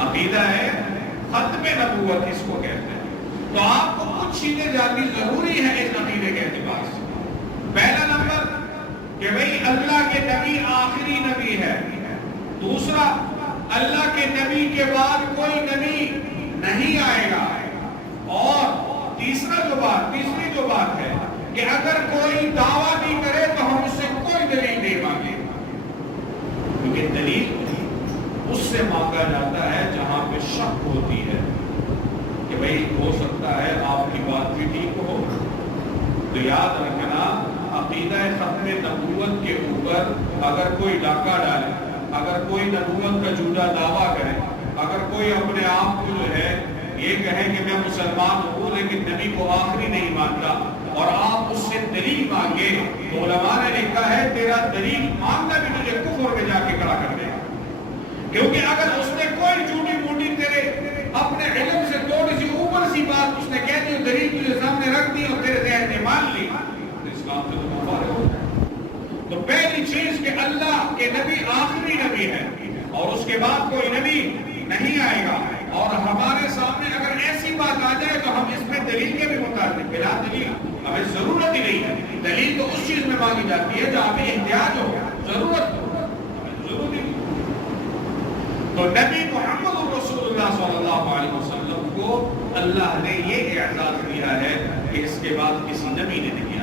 عقیدہ ہے ختم نبوت اس کو کہتے ہیں. تو آپ کو کچھ چیزیں جاننی ضروری ہے اس عقیدے کے اعتبار سے. پہلا نمبر کہ بھئی اللہ کے نبی آخری نبی ہے. دوسرا، اللہ کے نبی کے بعد کوئی نبی نہیں آئے گا. اور تیسری جو بات ہے کہ اگر کوئی دعویٰ بھی کرے تو ہم اس سے کوئی دلیل نہیں مانگیں، کیونکہ دلیل اس سے مانگا جاتا ہے جہاں پہ شک ہوتی ہے کہ بھئی ہو سکتا ہے آپ کی بات بھی ٹھیک ہو. تو یاد رکھنا، عقیدہ ختم نبوت کے اوپر اگر کوئی ڈاکہ ڈالے، اگر کوئی نبوت کا جھوٹا دعویٰ کرے، اگر کوئی اپنے آپ کو جو ہے یہ کہے کہ میں مسلمان ہوں لیکن نبی کو آخری نہیں مانتا، اور آپ اس سے دلیل مانگے، تو علماء نے لکھا ہے تیرا دلیل مانگنا بھی تجھے کفر میں جا کے کھڑا کر دے گا. کیونکہ اگر اس نے کوئی جھوٹی موٹی تیرے اپنے علم سے تھوڑی سی اوپر سی بات اس نے کہہ دی، دلیل تجھے سامنے رکھ دی اور تیرے ذہن نے مان لی، تو اسلام سے تو فارغ ہو جائے. تو پہلی چیز کہ اللہ کے نبی آخری نبی ہے اور اس کے بعد کوئی نبی نہیں آئے گا. اور ہمارے سامنے اگر ایسی بات آ جائے تو ہم اس میں دلیل کے بھی مطابق بلا دلیل ہمیں ضرورت ہی نہیں ہے. دلیل تو اس چیز میں مانگی جاتی ہے جہاں پہ احتیاج ہو، ضرورت ہو، ضروری. تو نبی محمد رسول اللہ صلی اللہ علیہ وسلم کو اللہ نے یہ اعزاز دیا ہے کہ اس کے بعد کسی نبی نے نہیں